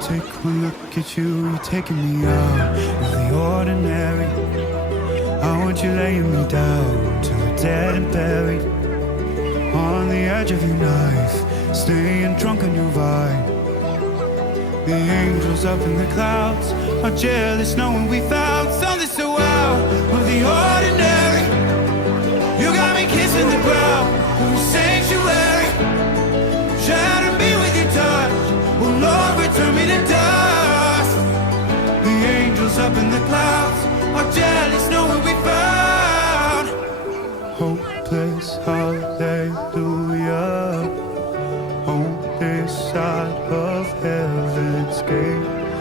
Take one look at you, you're taking me out of the ordinary. I want you laying me down till we're dead and buried, on the edge of your knife, staying drunk on your vine. The angels up in the clouds are jealous knowing we found something so out of the ordinary. You got me kissing the ground of a sanctuary, shatter me with your touch. Oh Lord, return me to dust. The angels up in the clouds are jealous knowing we found hopeless hallelujah on this side of heaven's gate.